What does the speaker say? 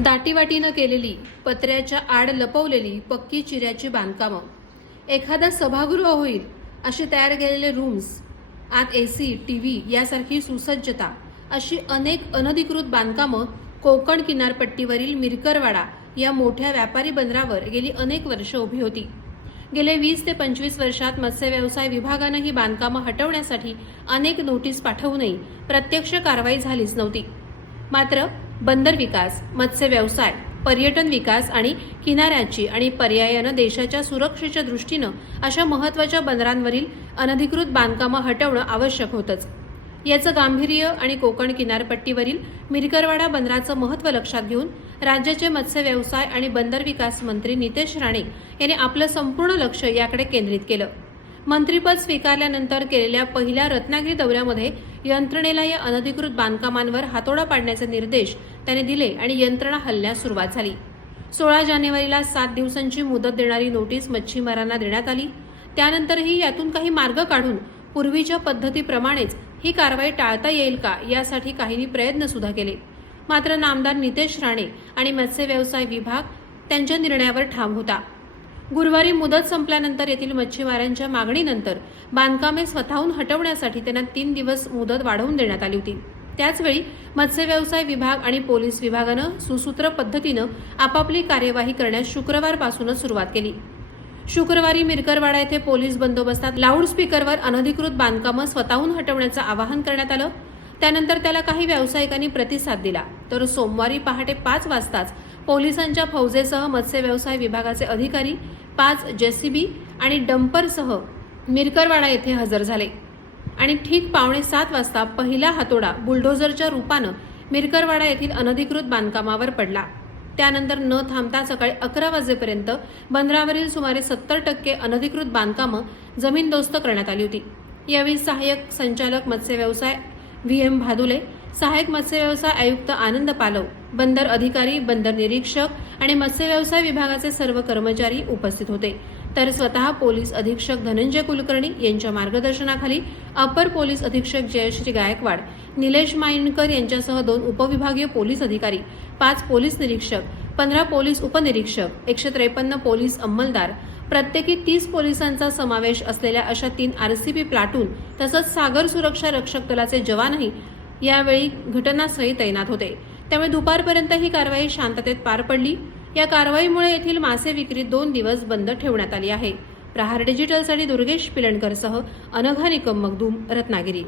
दाटीवाटीनं केलेली पत्र्याच्या आड लपवलेली पक्की चिऱ्याची बांधकामं. एखादा सभागृह होईल असे तयार केलेले रूम्स आत ए सी टी व्ही यासारखी सुसज्जता अशी अनेक अनधिकृत बांधकामं कोकण किनारपट्टीवरील मिरकरवाडा या मोठ्या व्यापारी बंदरावर गेली अनेक वर्ष उभी होती. गेले वीस ते पंचवीस वर्षात मत्स्य व्यवसाय विभागानं ही बांधकामं हटवण्यासाठी अनेक नोटीस पाठवूनही प्रत्यक्ष कारवाई झालीच नव्हती. मात्र बंदर विकास मत्स्य व्यवसाय पर्यटन विकास आणि किनाऱ्यांची आणि पर्यायानं देशाच्या सुरक्षेच्या दृष्टीनं अशा महत्त्वाच्या बंदरांवरील अनधिकृत बांधकामं हटवणं आवश्यक होतंच. याचं गांभीर्य आणि कोकण किनारपट्टीवरील मिरकरवाडा बंदराचं महत्त्व लक्षात घेऊन राज्याचे मत्स्य व्यवसाय आणि बंदर विकास मंत्री नितेश राणे यांनी आपलं संपूर्ण लक्ष याकडे केंद्रित केलं. मंत्रीपद स्वीकारल्यानंतर केलेल्या पहिल्या रत्नागिरी दौऱ्यामध्ये यंत्रणेला या अनधिकृत बांधकामांवर हातोडा पाडण्याचे निर्देश त्याने दिले आणि यंत्रणा हल्ल्यास सुरुवात झाली. सोळा जानेवारीला सात दिवसांची मुदत देणारी नोटीस मच्छीमारांना देण्यात आली. त्यानंतरही यातून काही मार्ग काढून पूर्वीच्या पद्धतीप्रमाणेच ही कारवाई टाळता येईल का यासाठी काहींनी प्रयत्न सुद्धा केले. मात्र नामदार नितेश राणे आणि मत्स्य व्यवसाय विभाग त्यांच्या निर्णयावर ठाम होता. गुरुवारी मुदत संपल्यानंतर येथील मच्छीमारांच्या मागणीनंतर बांधकामे स्वतःहून हटवण्यासाठी त्यांना तीन दिवस मुदत वाढवून देण्यात आली होती. त्याचवेळी मत्स्य व्यवसाय विभाग आणि पोलीस विभागानं सुसूत्र पद्धतीनं आपापली कार्यवाही करण्यास शुक्रवारपासूनच सुरुवात केली. शुक्रवारी मिरकरवाडा येथे पोलीस बंदोबस्तात लाऊडस्पीकरवर अनधिकृत बांधकामं स्वतःहून हटवण्याचं आवाहन करण्यात आलं. त्यानंतर त्याला काही व्यावसायिकांनी प्रतिसाद दिला. तर सोमवारी पहाटे पाच वाजताच पोलिसांच्या फौजेसह मत्स्य व्यवसाय विभागाचे अधिकारी पाच जेसीबी आणि डंपरसह मिरकरवाडा येथे हजर झाले. आणि ठीक पावणे सात वाजता पहिला हातोडा बुलडोझरच्या रूपानं मिरकरवाडा येथील अनधिकृत बांधकामावर पडला. त्यानंतर न थांबता सकाळी अकरा वाजेपर्यंत बंदरावरील सुमारे सत्तर टक्के अनधिकृत बांधकामं जमीनदोस्त करण्यात आली होती. यावेळी सहाय्यक संचालक मत्स्य व्यवसाय व्ही एम भादुले सहाय्यक मत्स्य व्यवसाय आयुक्त आनंद पालव बंदर अधिकारी बंदर निरीक्षक आणि मत्स्य व्यवसाय विभागाचे सर्व कर्मचारी उपस्थित होते. तर स्वतः पोलीस अधीक्षक धनंजय कुलकर्णी यांच्या मार्गदर्शनाखाली अपर पोलीस अधीक्षक जयश्री गायकवाड निलेश मायणकर यांच्यासह दोन उपविभागीय पोलीस अधिकारी पाच पोलीस निरीक्षक पंधरा पोलीस उपनिरीक्षक एकशे त्रेपन्न पोलीस अंमलदार प्रत्येकी तीस पोलिसांचा समावेश असलेल्या अशा तीन आरसीबी प्लाटून तसंच सागर सुरक्षा रक्षक दलाचे जवानही यावेळी घटनास्थळी तैनात होते. त्यामुळे दुपारपर्यंत ही कारवाई शांततेत पार पडली. या कारवाईमुळे येथील मासे विक्री दोन दिवस बंद ठेवण्यात आली आहे. प्रहार डिजिटलसाठी दुर्गेश पिलणकरसह अनघा निकम मगदूम रत्नागिरी.